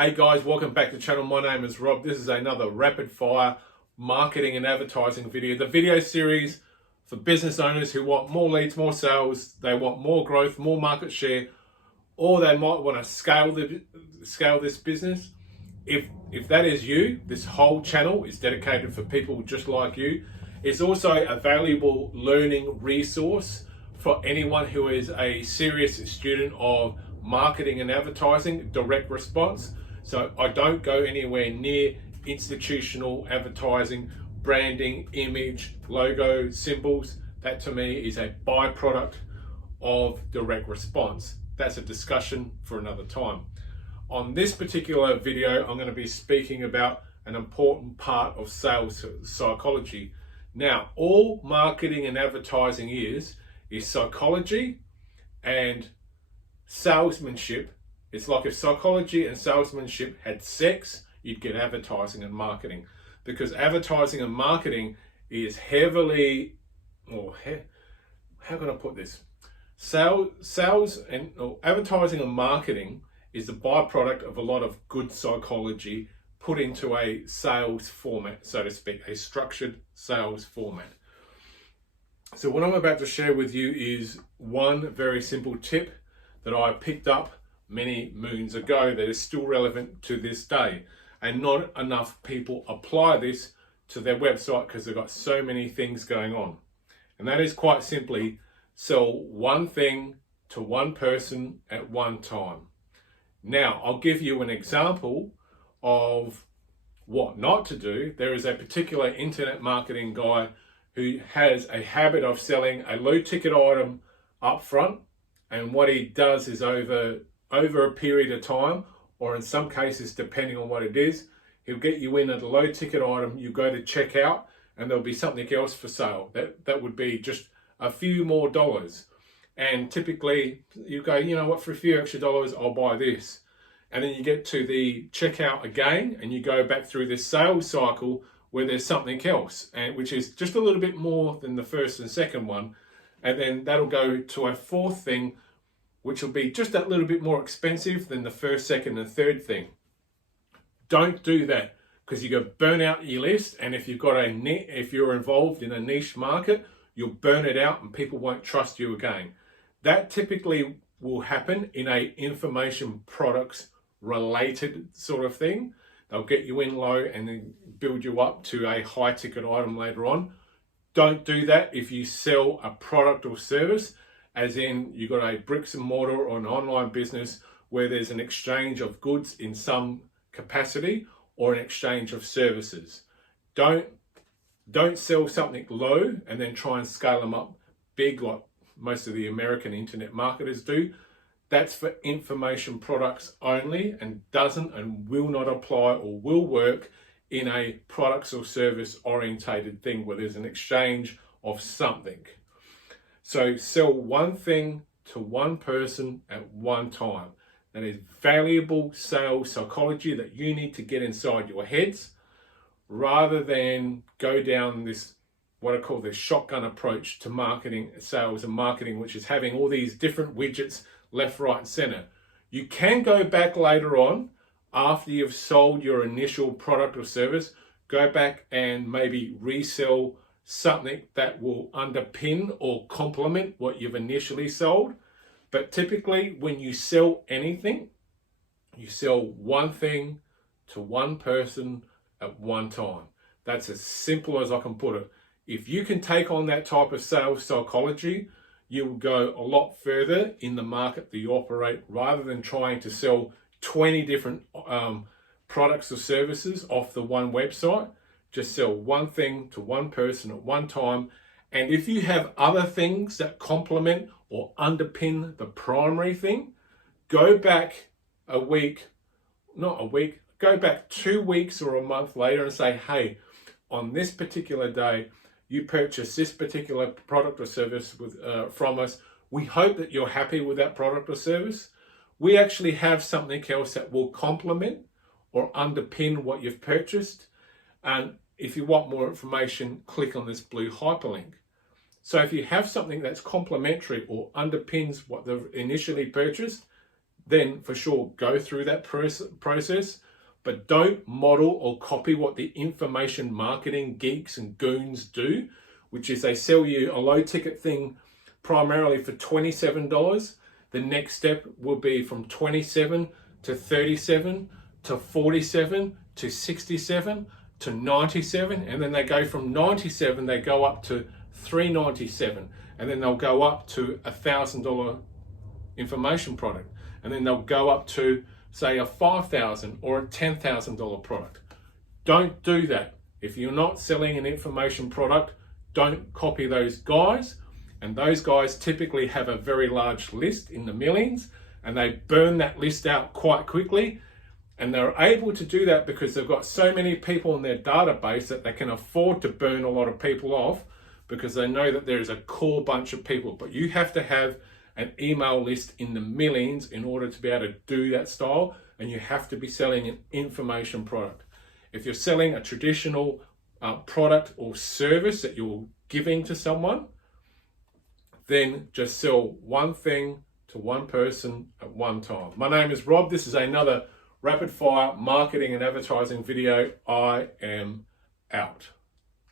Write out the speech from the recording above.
Hey guys, welcome back to the channel. My name is Rob. This is another rapid fire marketing and advertising video. The video series for business owners who want more leads, more sales, they want more growth, more market share, or they might want to scale this business. If that is you, this whole channel is dedicated for people just like you. It's also a valuable learning resource for anyone who is a serious student of marketing and advertising, direct response. So I don't go anywhere near institutional advertising, branding, image, logo, symbols. That to me is a byproduct of direct response. That's a discussion for another time. On this particular video, I'm going to be speaking about an important part of sales psychology. Now, all marketing and advertising is psychology and salesmanship. It's like if psychology and salesmanship had sex, you'd get advertising and marketing, because advertising and marketing is heavily, how can I put this? Advertising and marketing is the byproduct of a lot of good psychology put into a sales format, so to speak, a structured sales format. So what I'm about to share with you is one very simple tip that I picked up many moons ago that is still relevant to this day, and not enough people apply this to their website because they've got so many things going on. And that is quite simply sell one thing to one person at one time. Now, I'll give you an example of what not to do. There is a particular internet marketing guy who has a habit of selling a low ticket item up front, and what he does is over a period of time, or in some cases depending on what it is, he'll get you in at a low ticket item, you go to check out, and there'll be something else for sale. That would be just a few more dollars. And typically you go, you know what, for a few extra dollars, I'll buy this. And then you get to the checkout again, and you go back through this sales cycle where there's something else, and which is just a little bit more than the first and second one. And then that'll go to a fourth thing, which will be just that little bit more expensive than the first, second, and third thing. Don't do that, because you go burn out your list, and if you're involved in a niche market, you'll burn it out and people won't trust you again. That typically will happen in a information products related sort of thing. They'll get you in low and then build you up to a high ticket item later on. Don't do that if you sell a product or service, as in you've got a bricks and mortar or an online business where there's an exchange of goods in some capacity or an exchange of services. Don't sell something low and then try and scale them up big like most of the American internet marketers do. That's for information products only, and doesn't and will not apply or will work in a products or service orientated thing where there's an exchange of something. So sell one thing to one person at one time. That is valuable sales psychology that you need to get inside your heads, rather than go down this, what I call the shotgun approach to marketing, sales and marketing, which is having all these different widgets left, right, and center. You can go back later on after you've sold your initial product or service, go back and maybe resell something that will underpin or complement what you've initially sold. But typically when you sell anything, you sell one thing to one person at one time. That's as simple as I can put it. If you can take on that type of sales psychology, you will go a lot further in the market that you operate, rather than trying to sell 20 different products or services off the one website. Just sell one thing to one person at one time. And if you have other things that complement or underpin the primary thing, go back go back 2 weeks or a month later and say, hey, on this particular day, you purchase this particular product or service from us. We hope that you're happy with that product or service. We actually have something else that will complement or underpin what you've purchased. And if you want more information, click on this blue hyperlink. So if you have something that's complementary or underpins what they've initially purchased, then for sure go through that process. But don't model or copy what the information marketing geeks and goons do, which is they sell you a low ticket thing primarily for $27. The next step will be from 27 to 37 to 47 to 67 to 97, and then they go from 97, they go up to $397, and then they'll go up to $1,000 information product, and then they'll go up to say a $5,000 or a $10,000 product. Don't do that. If you're not selling an information product, don't copy those guys. And those guys typically have a very large list in the millions, and they burn that list out quite quickly. And they're able to do that because they've got so many people in their database that they can afford to burn a lot of people off, because they know that there is a core bunch of people. But you have to have an email list in the millions in order to be able to do that style, and you have to be selling an information product. If you're selling a traditional product or service that you're giving to someone, then just sell one thing to one person at one time. My name is Rob. This is another rapid fire marketing and advertising video. I am out.